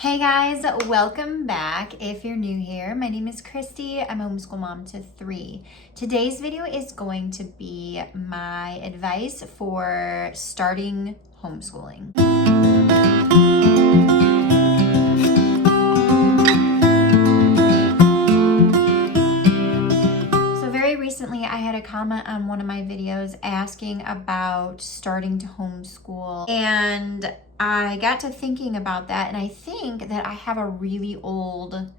Hey guys, welcome back. If you're new here, my name is Christy. I'm a homeschool mom to 3. Today's video is going to be my advice for starting homeschooling. Recently, I had a comment on one of my videos asking about starting to homeschool, and I got to thinking about that, and I think that I have a really old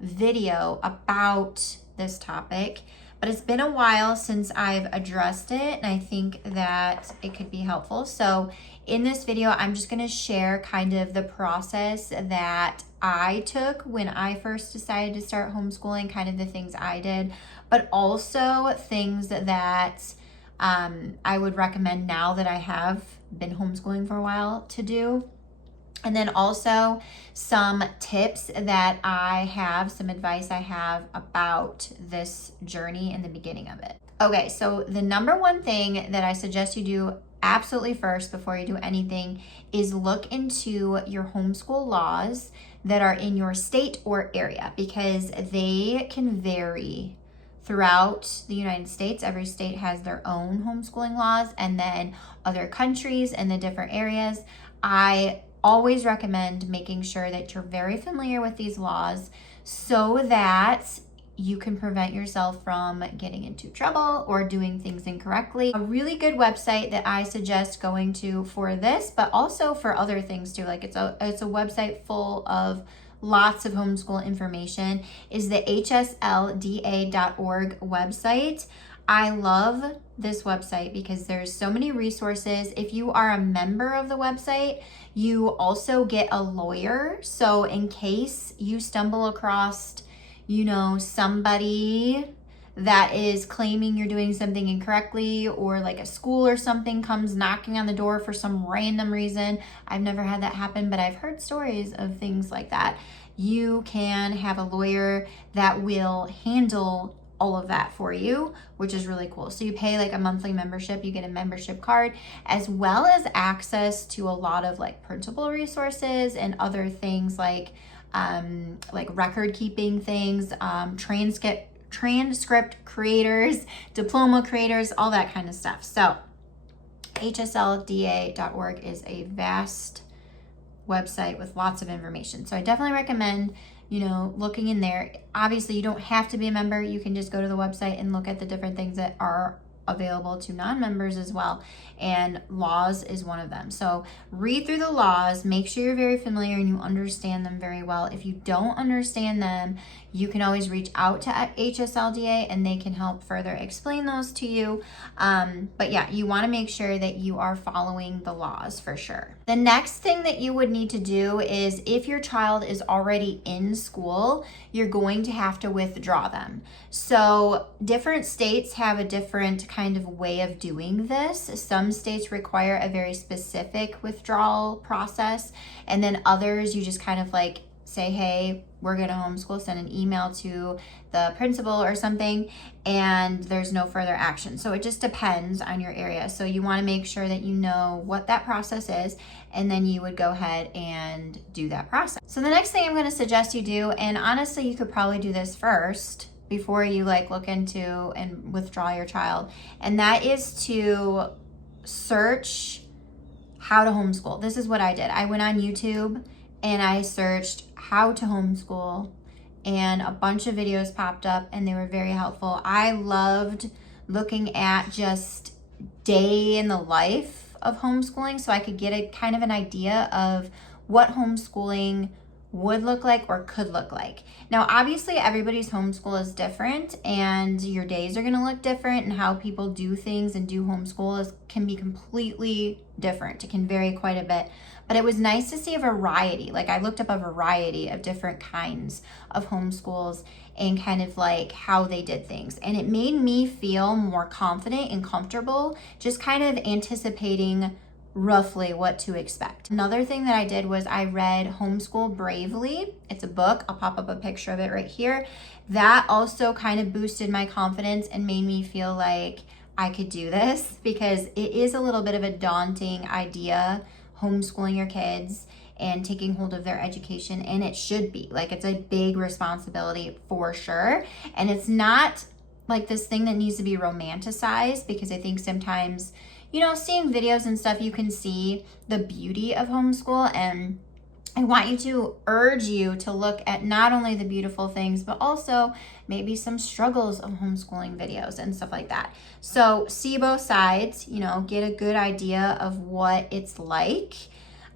video about this topic, but it's been a while since I've addressed it, and I think that it could be helpful. So in this video, I'm just going to share kind of the process that I took when I first decided to start homeschooling, kind of the things I did, but also things that I would recommend now that I have been homeschooling for a while to do. And then also some tips that I have, some advice I have about this journey and the beginning of it. Okay, so the number one thing that I suggest you do absolutely first before you do anything is look into your homeschool laws that are in your state or area, because they can vary throughout the United States. Every state has their own homeschooling laws, and then other countries and the different areas. I always recommend making sure that you're very familiar with these laws so that you can prevent yourself from getting into trouble or doing things incorrectly. A really good website that I suggest going to for this, but also for other things too, like it's a website full of lots of homeschool information, is the hslda.org website. I love this website because there's so many resources. If you are a member of the website, you also get a lawyer. So in case you stumble across, somebody that is claiming you're doing something incorrectly, or like a school or something comes knocking on the door for some random reason. I've never had that happen, but I've heard stories of things like that. You can have a lawyer that will handle all of that for you, which is really cool. So you pay like a monthly membership, you get a membership card, as well as access to a lot of like printable resources and other things like record keeping things, transcript creators, diploma creators, all that kind of stuff. So hslda.org is a vast website with lots of information. So I definitely recommend, looking in there. Obviously, you don't have to be a member. You can just go to the website and look at the different things that are available to non-members as well, and laws is one of them. So read through the laws, make sure you're very familiar and you understand them very well. If you don't understand them, you can always reach out to HSLDA and they can help further explain those to you. But yeah, you want to make sure that you are following the laws for sure. The next thing that you would need to do is, if your child is already in school, you're going to have to withdraw them. So different states have a different kind of way of doing this. Some states require a very specific withdrawal process, and then others you just kind of like say, hey, we're going to homeschool, send an email to the principal or something, and there's no further action. So it just depends on your area. So you want to make sure that you know what that process is, and then you would go ahead and do that process. So the next thing I'm going to suggest you do, and honestly, you could probably do this first before you look into and withdraw your child, and that is to search how to homeschool. This is what I did. I went on YouTube and I searched how to homeschool, and a bunch of videos popped up and they were very helpful. I loved looking at just day in the life of homeschooling so I could get a kind of an idea of what homeschooling would look like or could look like. Now, obviously, everybody's homeschool is different and your days are going to look different, and how people do things and do homeschool can be completely different. It can vary quite a bit. But it was nice to see a variety. I looked up a variety of different kinds of homeschools and kind of how they did things. And it made me feel more confident and comfortable, just kind of anticipating roughly what to expect. Another thing that I did was I read Homeschool Bravely. It's a book. I'll pop up a picture of it right here. That also kind of boosted my confidence and made me feel like I could do this, because it is a little bit of a daunting idea, homeschooling your kids, and taking hold of their education. And it should be like, it's a big responsibility for sure. And it's not like this thing that needs to be romanticized, because I think sometimes, you know, seeing videos and stuff, you can see the beauty of homeschool. And I want to urge you to look at not only the beautiful things, but also maybe some struggles of homeschooling videos and stuff like that. So see both sides, you know, get a good idea of what it's like.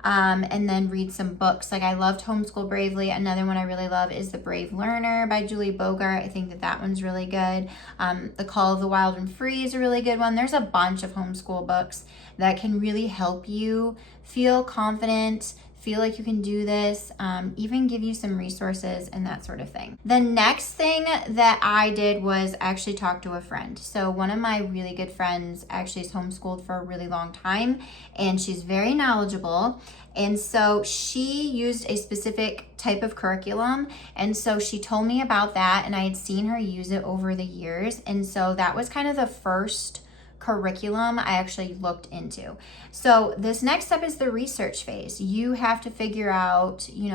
And then read some books. Like I loved Homeschool Bravely. Another one I really love is The Brave Learner by Julie Bogart. I think that one's really good. The Call of the Wild and Free is a really good one. There's a bunch of homeschool books that can really help you feel confident, feel like you can do this, even give you some resources and that sort of thing. The next thing that I did was actually talk to a friend. So one of my really good friends actually is homeschooled for a really long time, and she's very knowledgeable. And so she used a specific type of curriculum. And so she told me about that, and I had seen her use it over the years. And so that was kind of the first curriculum I actually looked into. So this next step is the research phase. You have to figure out, you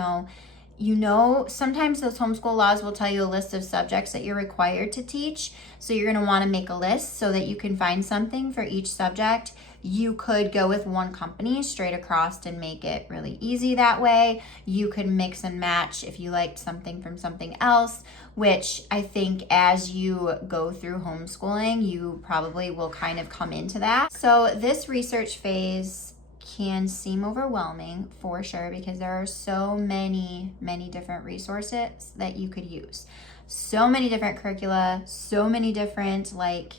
know, sometimes those homeschool laws will tell you a list of subjects that you're required to teach. So you're going to want to make a list so that you can find something for each subject. You could go with one company straight across and make it really easy that way. You could mix and match if you liked something from something else, which I think as you go through homeschooling, you probably will kind of come into that. So this research phase can seem overwhelming for sure, because there are so many different resources that you could use. So many different curricula, so many different, like,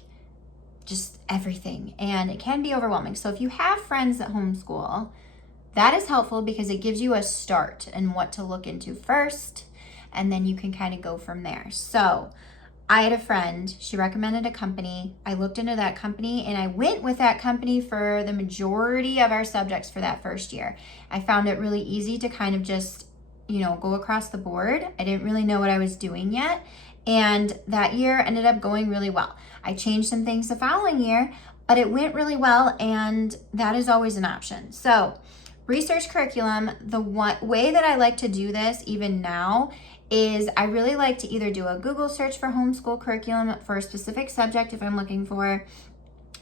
just everything. And it can be overwhelming. So if you have friends that homeschool, that is helpful because it gives you a start and what to look into first. And then you can kind of go from there. So I had a friend, she recommended a company. I looked into that company and I went with that company for the majority of our subjects for that first year. I found it really easy to kind of just, you know, go across the board. I didn't really know what I was doing yet. And that year ended up going really well. I changed some things the following year, but it went really well, and that is always an option. So research curriculum, the one way that I like to do this even now is I really like to either do a Google search for homeschool curriculum for a specific subject if I'm looking for.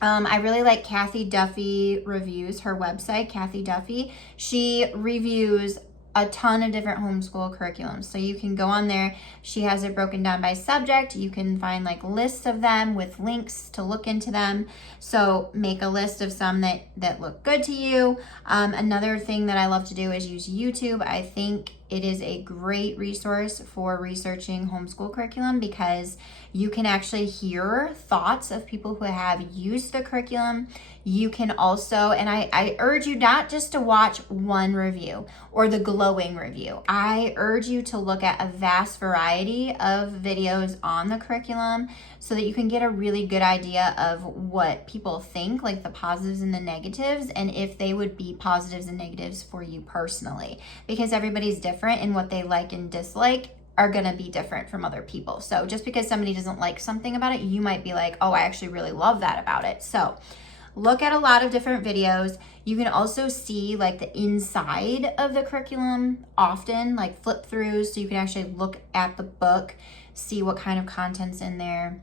I really like Kathy Duffy Reviews, her website, Kathy Duffy. She reviews a ton of different homeschool curriculums. So you can go on there. She has it broken down by subject. You can find like lists of them with links to look into them. So make a list of some that look good to you. Another thing that I love to do is use YouTube. I think it is a great resource for researching homeschool curriculum because you can actually hear thoughts of people who have used the curriculum. You can also, and I urge you not just to watch one review or the glowing review. I urge you to look at a vast variety of videos on the curriculum so that you can get a really good idea of what people think, like the positives and the negatives, and if they would be positives and negatives for you personally, because everybody's different and what they like and dislike are going to be different from other people. So just because somebody doesn't like something about it, you might be like, oh, I actually really love that about it. So look at a lot of different videos. You can also see like the inside of the curriculum often, like flip throughs, so you can actually look at the book, see what kind of content's in there.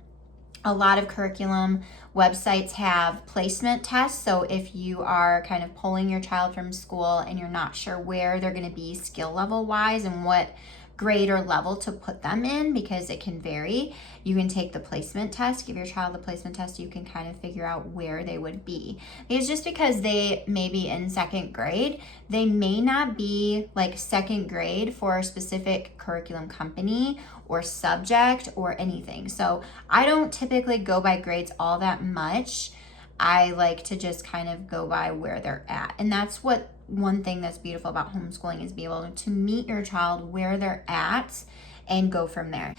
A lot of curriculum websites have placement tests. So if you are kind of pulling your child from school and you're not sure where they're going to be skill level wise and what grade or level to put them in, because it can vary, you can take the placement test, give your child the placement test, so you can kind of figure out where they would be. Because just because they may be in second grade, they may not be like second grade for a specific curriculum company or subject or anything. So I don't typically go by grades all that much. I like to just kind of go by where they're at. And that's what one thing that's beautiful about homeschooling is be able to meet your child where they're at and go from there.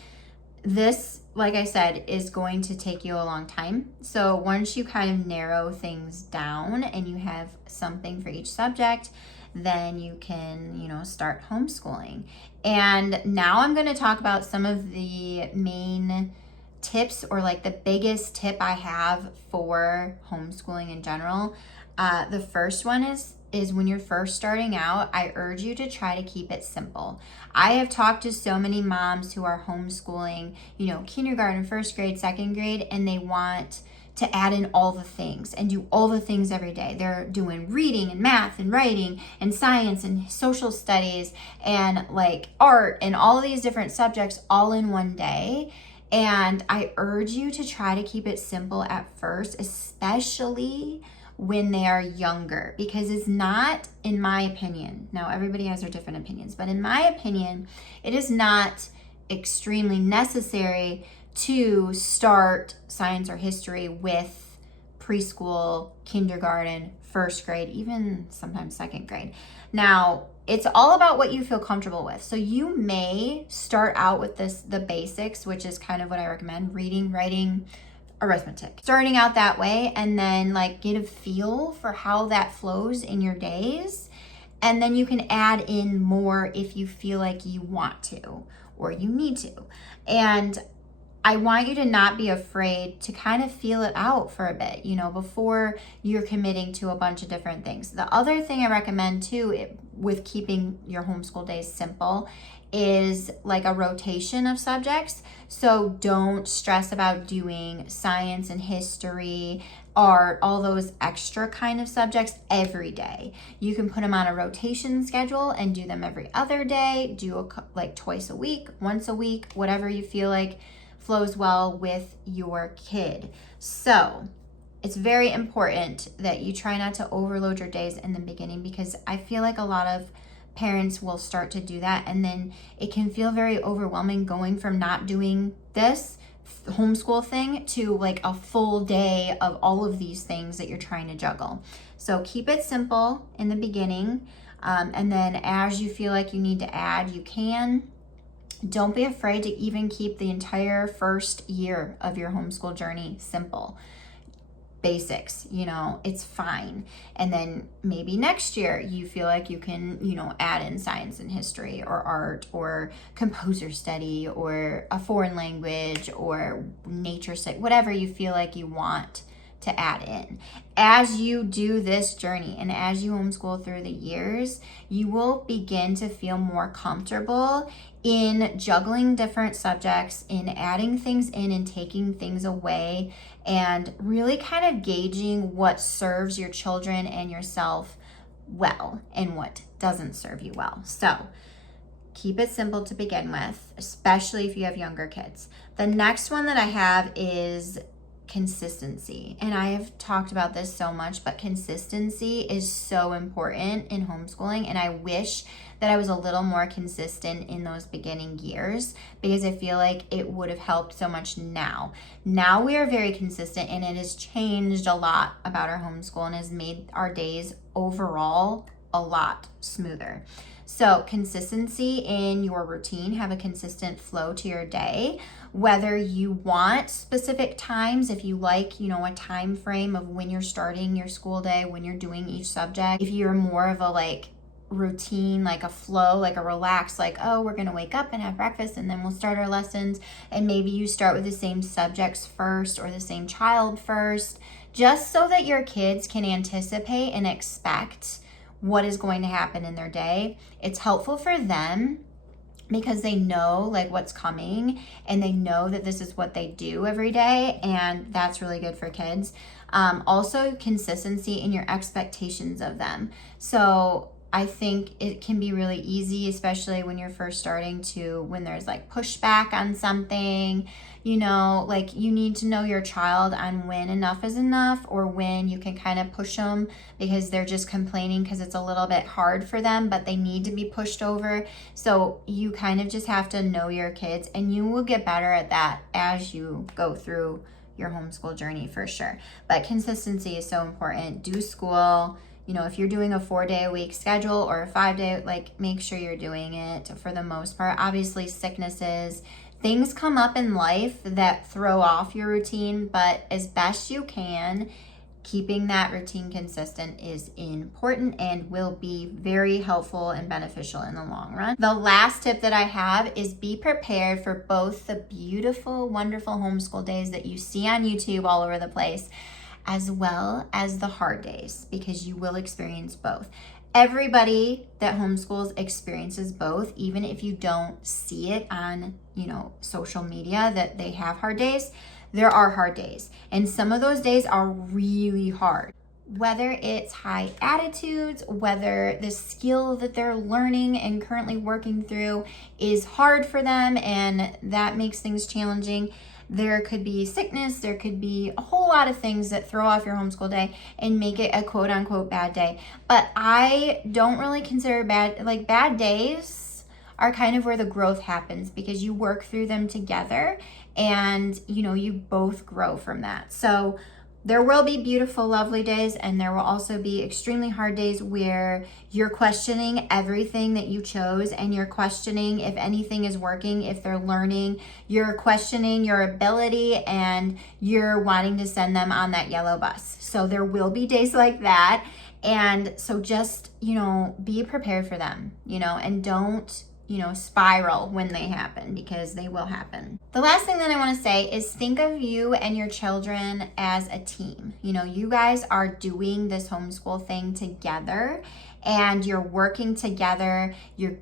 This, like I said, is going to take you a long time. So once you kind of narrow things down and you have something for each subject, then you can, start homeschooling. And now I'm going to talk about some of the main tips, or like the biggest tip I have for homeschooling in general. The first one is is when you're first starting out, I urge you to try to keep it simple. I have talked to so many moms who are homeschooling, kindergarten, first grade, second grade, and they want to add in all the things and do all the things every day. They're doing reading and math and writing and science and social studies and like art and all of these different subjects all in one day. And I urge you to try to keep it simple at first, especially when they are younger, because it's not, in my opinion, now everybody has their different opinions, but in my opinion, it is not extremely necessary to start science or history with preschool, kindergarten, first grade, even sometimes second grade. Now, it's all about what you feel comfortable with. So you may start out with the basics, which is kind of what I recommend: reading, writing, arithmetic. Starting out that way, and then like get a feel for how that flows in your days. And then you can add in more if you feel like you want to or you need to. And I want you to not be afraid to kind of feel it out for a bit, before you're committing to a bunch of different things. The other thing I recommend too, with keeping your homeschool days simple, is like a rotation of subjects. So don't stress about doing science and history, art, all those extra kind of subjects every day. You can put them on a rotation schedule and do them every other day, like twice a week, once a week, whatever you feel like flows well with your kid. So it's very important that you try not to overload your days in the beginning, because I feel like a lot of parents will start to do that, and then it can feel very overwhelming going from not doing this homeschool thing to like a full day of all of these things that you're trying to juggle. So keep it simple in the beginning, and then as you feel like you need to add, you can. Don't be afraid to even keep the entire first year of your homeschool journey simple. Basics, it's fine. And then maybe next year you feel like you can, add in science and history or art or composer study or a foreign language or nature study, whatever you feel like you want to add in. As you do this journey and as you homeschool through the years, you will begin to feel more comfortable in juggling different subjects, in adding things in and taking things away, and really kind of gauging what serves your children and yourself well and what doesn't serve you well. So keep it simple to begin with, especially if you have younger kids. The next one that I have is consistency. And I have talked about this so much, but consistency is so important in homeschooling. And I wish that I was a little more consistent in those beginning years, because I feel like it would have helped so much now. Now we are very consistent, and it has changed a lot about our homeschool and has made our days overall a lot smoother. So consistency in your routine, have a consistent flow to your day. Whether you want specific times, if you like, a time frame of when you're starting your school day, when you're doing each subject. If you're more of a routine, like a flow, like a relaxed, like, oh, we're gonna wake up and have breakfast and then we'll start our lessons, and maybe you start with the same subjects first or the same child first, just so that your kids can anticipate and expect what is going to happen in their day. It's helpful for them because they know what's coming, and they know that this is what they do every day, and that's really good for kids. Also, consistency in your expectations of them. So I think it can be really easy, especially when you're first starting when there's pushback on something, you need to know your child on when enough is enough, or when you can kind of push them because they're just complaining because it's a little bit hard for them, but they need to be pushed over. So you kind of just have to know your kids, and you will get better at that as you go through your homeschool journey for sure. But consistency is so important. Do school. If you're doing a 4-day-a-week schedule or a 5-day, make sure you're doing it for the most part. Obviously, sicknesses, things come up in life that throw off your routine, but as best you can, keeping that routine consistent is important and will be very helpful and beneficial in the long run. The last tip that I have is be prepared for both the beautiful, wonderful homeschool days that you see on YouTube all over the place, as well as the hard days, because you will experience both. Everybody that homeschools experiences both, even if you don't see it on, social media that they have hard days. There are hard days, and some of those days are really hard. Whether it's high attitudes, whether the skill that they're learning and currently working through is hard for them and that makes things challenging. There could be sickness, there could be a whole lot of things that throw off your homeschool day and make it a quote unquote bad day. But I don't really consider bad days are kind of where the growth happens, because you work through them together and you both grow from that. So there will be beautiful, lovely days, and there will also be extremely hard days where you're questioning everything that you chose, and you're questioning if anything is working, if they're learning, you're questioning your ability, and you're wanting to send them on that yellow bus. So there will be days like that. And so just, be prepared for them, and don't spiral when they happen, because they will happen. The last thing that I want to say is think of you and your children as a team. You guys are doing this homeschool thing together, and you're working together. You're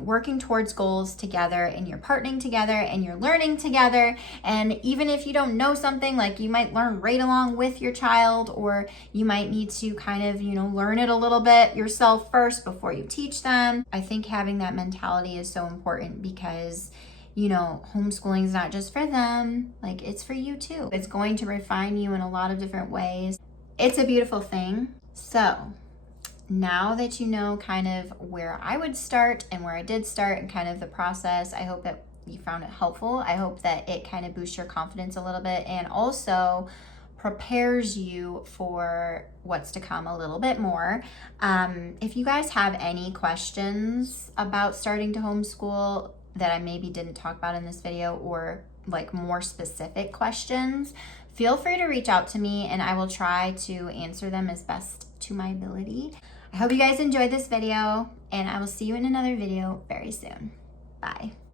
working towards goals together, and you're partnering together, and you're learning together. And even if you don't know something, like you might learn right along with your child, or you might need to kind of, learn it a little bit yourself first before you teach them. I think having that mentality is so important, because homeschooling is not just for them, it's for you too. It's going to refine you in a lot of different ways. It's a beautiful thing. So now that you know kind of where I would start and where I did start and kind of the process, I hope that you found it helpful. I hope that it kind of boosts your confidence a little bit, and also prepares you for what's to come a little bit more. If you guys have any questions about starting to homeschool that I maybe didn't talk about in this video, or more specific questions, feel free to reach out to me and I will try to answer them as best to my ability. I hope you guys enjoyed this video, and I will see you in another video very soon. Bye.